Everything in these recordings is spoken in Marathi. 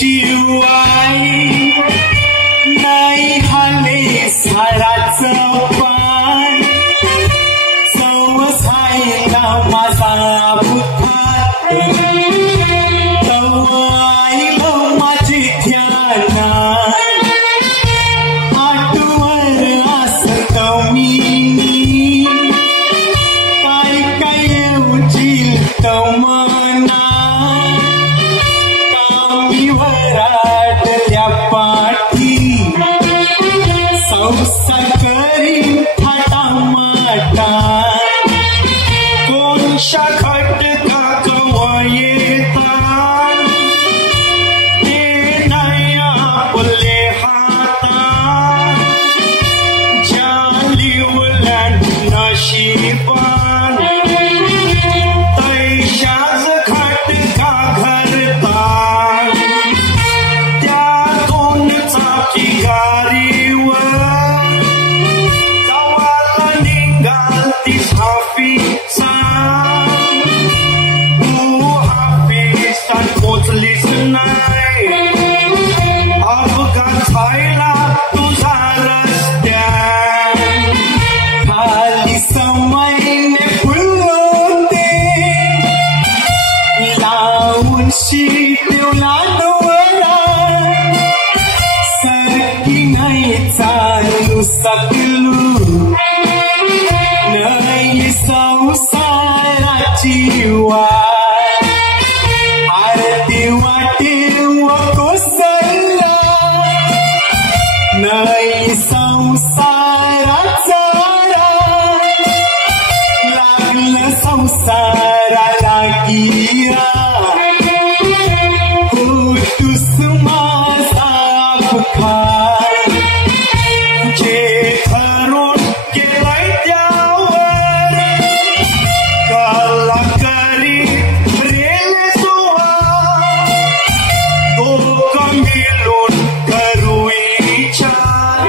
शिवाय नाही हाले साराचं पान चवसायला माझा बुद्धात तव आईलं माझी ध्यानात आठवर असत मी काय काय येऊजील तमना कामीवराटल्या पाठी संसार करी थाटामाटा कोणशा खटका कवा येतात ते नाही आपले हातात जालिवल्या नशिबान तैशाच खटका घरतात त्या दोन चाकी गाडीवर गावाला निघाल ती हाफिसा तू हाफिसात पोचलीच नाही अपघात व्हायला तुझा रस्त्यात खाली समयने फुलवते लावून शिटवला डोळा सरकी नाही चालू सकलू नाही संसाराची वाट आरती वाटे व कोसळला नाही संसाराचा लागलं संसाराला गिरा होतुस माझा अपघात जे ठरवून केलंय त्यावर काला करी रेल सुहा दोघं मिळून करू विचार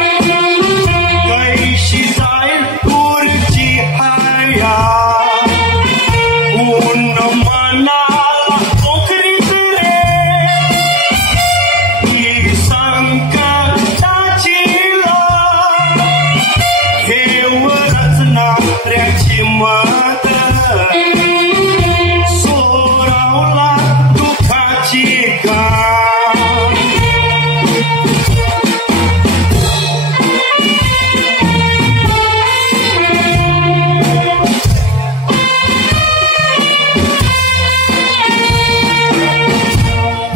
कैशी जाईल पुढची हया ऊन मनाला पोखरीत रे ही संकटाची घेवरच नाऱ्याची मत सोरावला दुःखाची गाठ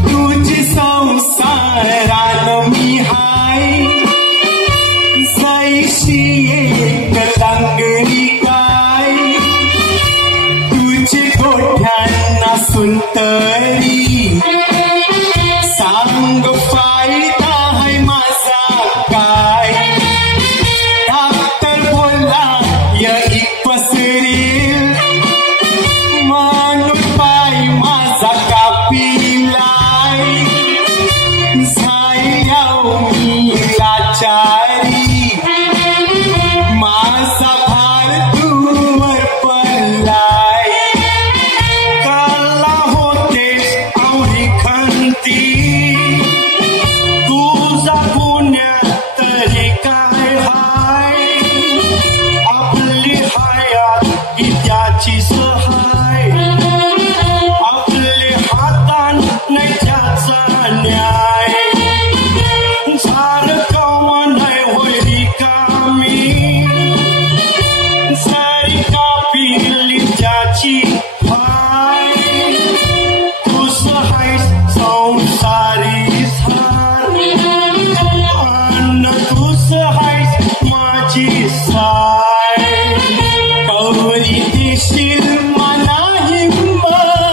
तुझी संसारान मी हाय जैशी एक लंगडी काय तुझी गोठ्यांना सुंतरी सांग फायदा है माझा काय डॉक्टर बोलला यही पसरेल म्हणून पाय माझा कापिलाय झाल्याव मी लाचारी माझा भार दूर पडलाय काला होतेस आवडी खंती तुझा पुण्यात तरी काय हाय आपली हयात इत्याची सहाय आपले हातान नाही त्याचा न्याय झाड कवा नाही होय रिकामी जरी कापिली त्याची पाय तुस हायस संसारी सार अन्न तुस हायस माझी साय कवरी देशील मना हिंमत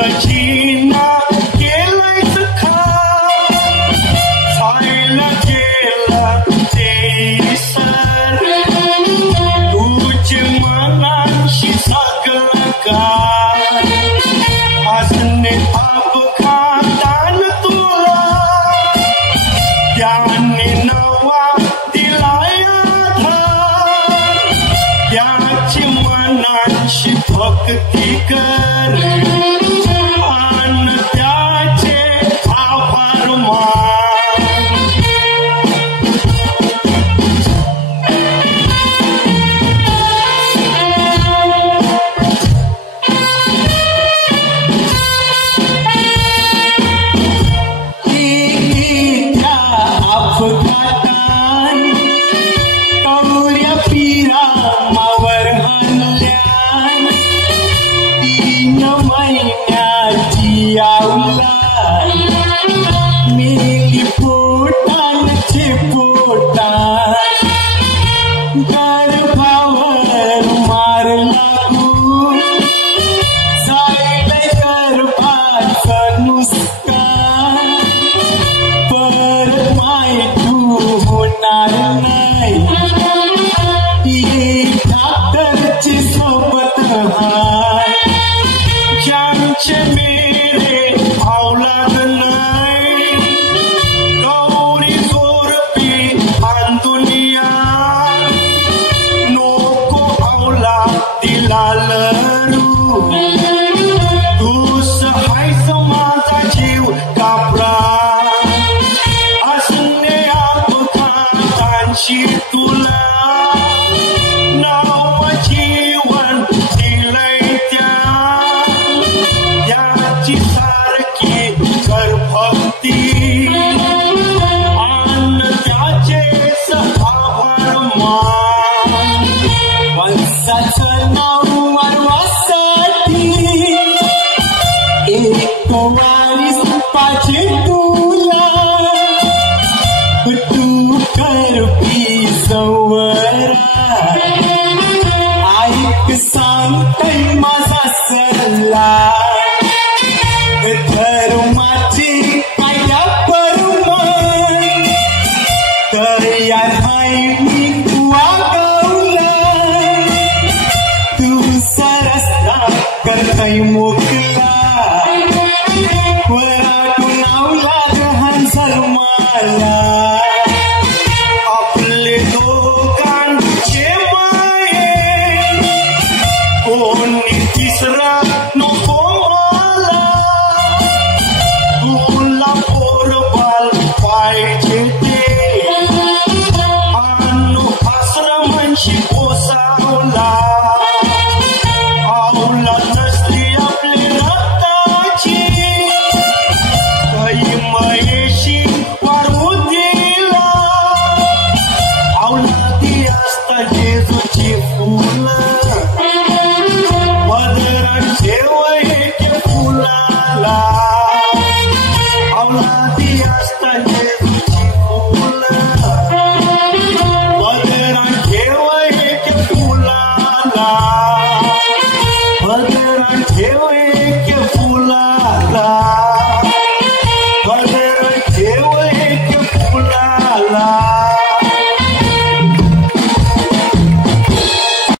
सजीना केलंच खार छायला गेला ते सर तूच मनाशी सगळं काय असणे अपघातान तुला त्याने नवा दिलाय आधार त्याची मनाशी भक्ती कर आणि त्याचे आभार मान त्या अपघातान कवऱ्या पिरामावर हल्ल्यान 3 महिन्याची आवला मेली पोटानचे पोटान गर्भावर मार लागू जायलंय गर्भाचं नुसकान परत मायतू होणार नाही ही डॉक्टरची सोबत हाय ज्यांचे मेरे औलाद नाही गौरी जोरपी दुनिया नको औलाद दिला लरू तूच हायस माझा जीव कापरा असणे अपघातांशी तुला नव जीवन दिलंय त्याची सारखी कर भक्ती आणि त्याचे आभार मान वंशाचं नाव वारवासाठी एक वारीस पाहिजे तुला तू कर पी संवरा ऐक सांगतय माझा सल्ला धर्माची काया परमान तयार आहे मी वागवला तू सरस्ता करतय मोकला वराटून आवला हंसल मला